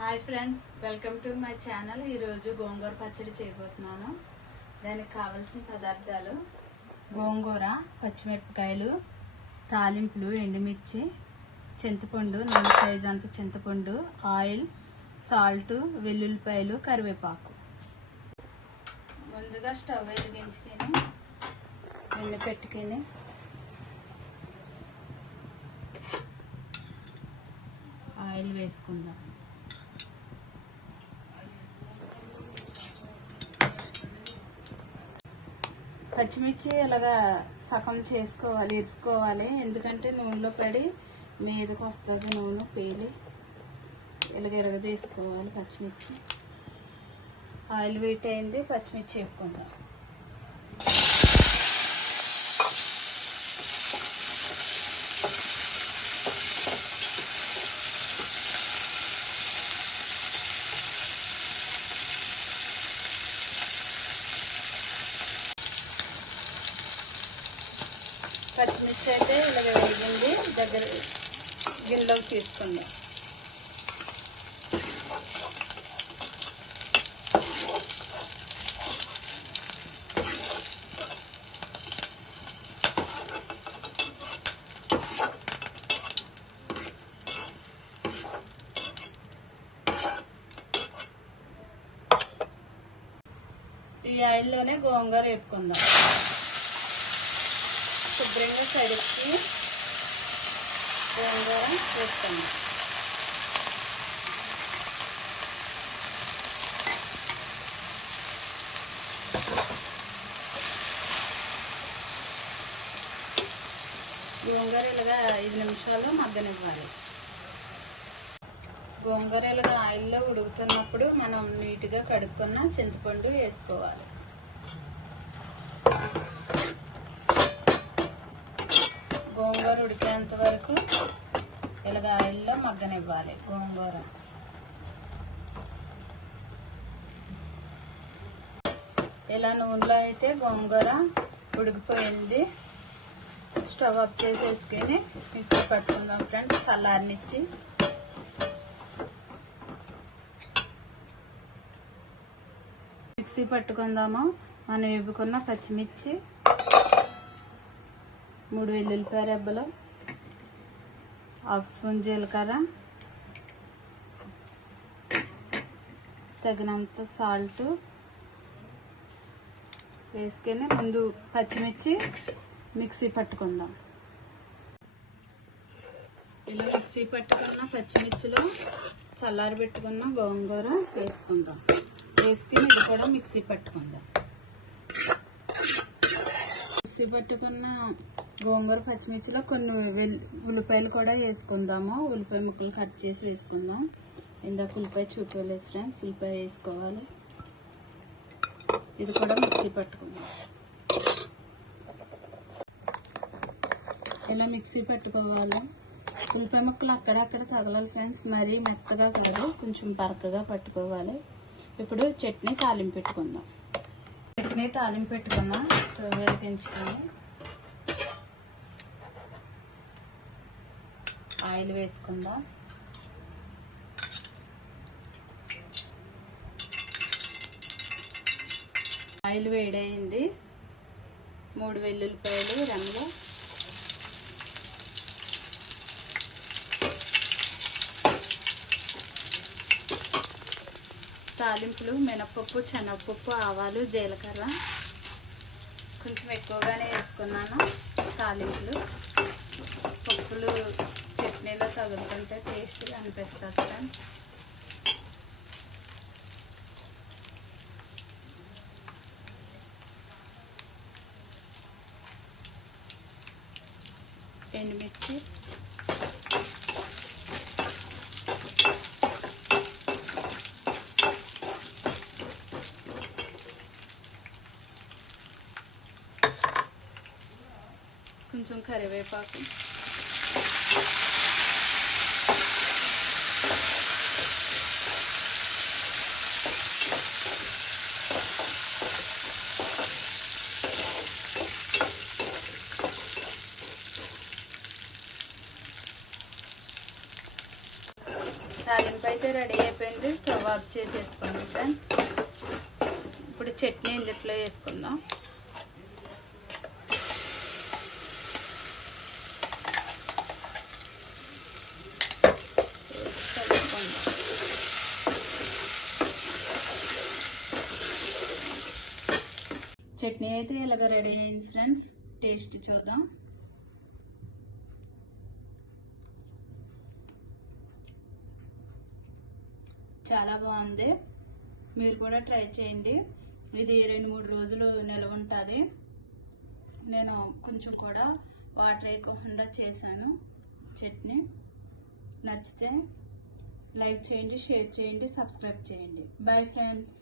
Hi friends, welcome to my channel. ఈరోజు గోంగూర పచ్చడి చేయబోతున్నాను. దానికి కావాల్సిన పదార్థాలు: గోంగూర, పచ్చిమిరపకాయలు, తాలింపులు, ఎండుమిర్చి, చింతపండు, 4 సైజు అంత చింతపండు, ఆయిల్, సాల్ట్, వెల్లుల్లిపాయలు, కరివేపాకు. ముందుగా స్టవ్ వెలిగించుకొని నూనె పెట్టుకొని ఆయిల్ వేసుకుందాం. పచ్చిమిర్చి ఇలాగా సగం చేసుకోవాలి, ఇరుసుకోవాలి. ఎందుకంటే నూనెలో పడి మీదకి వస్తుంది, నూనె పేలి ఇలాగ ఎరగదీసుకోవాలి పచ్చిమిర్చి. ఆయిల్ వీట్ అయింది, పచ్చిమిర్చి వేసుకుందాం. పచ్చిమిర్చి అయితే ఇలాగ వేగింది, దగ్గర గిన్నెలోకి తీసుకుందాం. ఈ ఆయిల్లోనే గోంగూర వేపుకుందాం. శుభ్రంగా కడిగి గోంగూర వేసుకుందాం. గోంగూర ఇలాగా 5 నిమిషాలు మగ్గనివ్వాలి. గోంగూర ఇలాగా ఆయిల్లో ఉడుకుతున్నప్పుడు మనం నీట్గా కడుక్కున్న చింతపండు వేసుకోవాలి. గోంగూర ఉడికేంత వరకు ఇలాగ ఆయిల్లో మగ్గనివ్వాలి. గోంగూర ఇలా నూనెలో అయితే గోంగూర ఉడికిపోయింది. స్టవ్ ఆఫ్ చేసేసుకొని మిక్సీ పట్టుకుందాం ఫ్రెండ్స్. చల్లారనిచ్చి మిక్సీ పట్టుకుందాము. మనం వేపుకున్న పచ్చిమిర్చి, 3 వెల్లుల్లిపాయ రెబ్బలు, 1/2 స్పూన్ జీలకర్ర, తగినంత సాల్ట్ వేసుకొని ముందు పచ్చిమిర్చి మిక్సీ పట్టుకుందాం. ఇలా మిక్సీ పట్టుకున్న పచ్చిమిర్చిలో చల్లారి పెట్టుకున్న గోంగూర వేసుకుందాం. వేసుకుని ఇది కూడా మిక్సీ పట్టుకుందాం. మిక్సీ పట్టుకున్న గోంగూర పచ్చిమిర్చిలో కొన్ని ఉల్లిపాయలు కూడా వేసుకుందాము. ఉల్లిపాయ ముక్కలు కట్ చేసి వేసుకుందాం. ఇందాక ఉల్లిపాయ చూపలేదు ఫ్రెండ్స్, ఉల్లిపాయ వేసుకోవాలి. ఇది కూడా మిక్సీ పట్టుకుందాం. ఇలా మిక్సీ పట్టుకోవాలి. ఉల్లిపాయ ముక్కలు అక్కడక్కడ తగలాలి ఫ్రెండ్స్, మరీ మెత్తగా కాదు, కొంచెం బరకగా పట్టుకోవాలి. ఇప్పుడు చట్నీ తాలింపు పెట్టుకుందాం. చట్నీ తాలింపు పెట్టుకుందాం. స్టవ్ వెలిగించుకొని ఆయిల్ వేసుకుందాం. ఆయిల్ వేడైంది. 3 వెల్లుల్లిపాయలు రెమ్మలు, తాలింపులు మినపప్పు, శనగపప్పు, ఆవాలు, జీలకర్ర కొంచెం ఎక్కువగానే వేసుకున్నాను. తాలింపులు పప్పులు చట్నీలో తగులుతుంటే టేస్ట్గా అనిపిస్తుంది ఫ్రెండ్స్. ఎండుమిర్చి, కొంచెం కరివేపాకు, తాలింపు అయితే రెడీ అయిపోయింది. స్టవ్ ఆఫ్ చేసేసుకోండి ఫ్రెండ్స్. ఇప్పుడు చట్నీ ఇందులో వేసుకుందాం. చట్నీ అయితే ఇలాగ రెడీ అయింది ఫ్రెండ్స్. టేస్ట్ చూద్దాం. చాలా బాగుంది. మీరు కూడా ట్రై చేయండి. ఇది 2-3 రోజులు నిల్వ ఉంటుంది. నేను కొంచెం కూడా వాటర్ వేయకుండా చేశాను చట్నీ. నచ్చితే లైక్ చేయండి, షేర్ చేయండి, సబ్స్క్రైబ్ చేయండి. Bye friends.